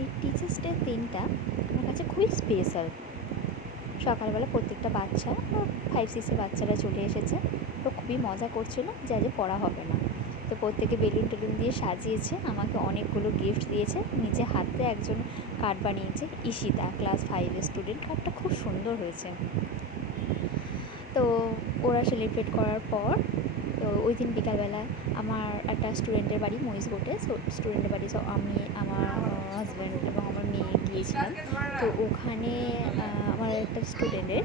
এই teachers day দিনটা আমার কাছে খুবই স্পেশাল। সকালবেলা প্রত্যেকটা বাচ্চা 5-6 বাচ্চারা চলে এসেছে। তো খুবই মজা করছিল যে আজ পড়া হবে না। তো প্রত্যেকে বেলুন টেলুন দিয়ে সাজিয়েছে, আমাকে অনেকগুলো গিফট দিয়েছে। নিজে হাতে একজন কার্ড বানিয়েছে, ঈশিতা ক্লাস 5-এর স্টুডেন্ট। কার্ডটা খুব সুন্দর হয়েছে। তো ওরা সেলিব্রেট করার পর তো ওই দিন বিকালবেলা আমার একটা স্টুডেন্টের বাড়ি মহিষগোটে, স্টুডেন্টের বাড়ি। তো আমি, আমার হাজব্যান্ড এবং আমার মেয়ে গিয়েছিলাম। তো ওখানে আমার একটা স্টুডেন্টের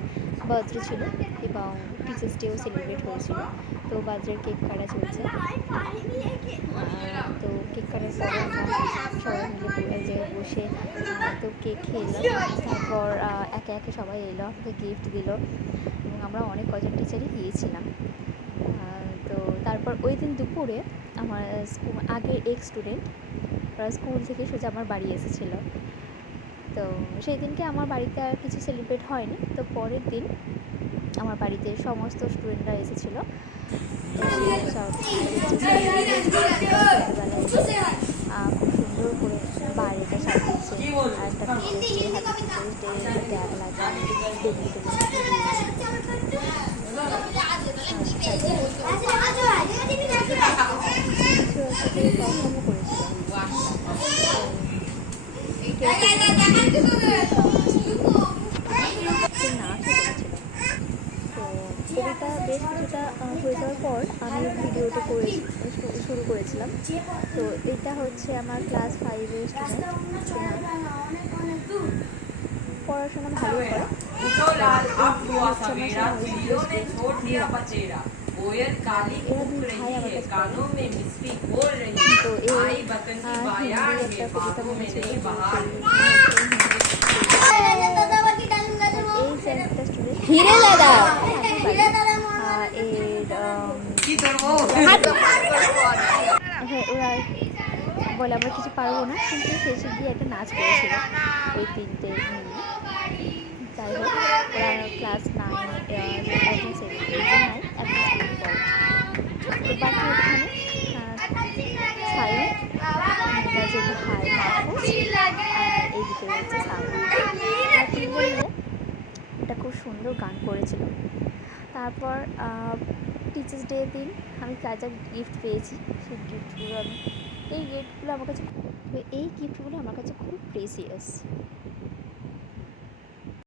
বার্থডে ছিল এবং টিচার্স ডেও সেলিব্রেট হয়েছিল। তো বার্থডের কেক কাটা চলছে। তো কেক কাটার পরে আমরা সবাই মিলে এক জায়গায় বসে তো কেক খেলাম। তারপর একে একে সবাই এলো, আমাকে গিফট দিল এবং আমরা অনেক কজন টিচারই গিয়েছিলাম। তো তারপর ওই দিন দুপুরে আমার আগের এক্স স্টুডেন্ট ওরা স্কুল থেকে সোজা আমার বাড়ি এসেছিলো। তো সেই দিনকে আমার বাড়িতে আর কিছু সেলিব্রেট হয়নি। তো পরের দিন আমার বাড়িতে সমস্ত স্টুডেন্টরা এসেছিলো। সন্ধ্যেবেলায় খুব সুন্দর করে বাইরেটা সাজিয়েছে। আর একটা teachers day, happy teachers day লাগা বেলুন টেলুন পারফর্মও করেছিল। নাচও করেছিল। তো কবিতা বেশ কিছুটা হয়ে যাওয়ার পর আমি ভিডিওটা শুরু করেছিলাম। তো এটা হচ্ছে আমার ক্লাস 5-এর স্টুডেন্ট। পড়াশোনা ভালোই করে। এরা দুই ভাই আমার কাছে পড়ে। তো এই হিন্দি একটা কবিতা বলেছিল। এই যে একটা স্টুডেন্ট হিরে দাদা ওরা বলে আমরা কিছু পারবো না, কিন্তু শেষে গিয়ে একটা নাচ করেছিল ওই 3টে মিলে। যাই হোক, ওরা ক্লাস 9 একজন 7 একজন 7 পড়ে। তো বাকি ওখানে সায়ন, গাজেলি ভাই মাহফুজ, আর এইদিকে রয়েছে সায়ন। আর 3জন মিলে এটা খুব সুন্দর গান করেছিল। তারপর টিচার্স ডে দিন আমি যা যা গিফট পেয়েছি সেই গিফটগুলো এই গিফটগুলো আমার কাছে খুব প্রেসিয়াস।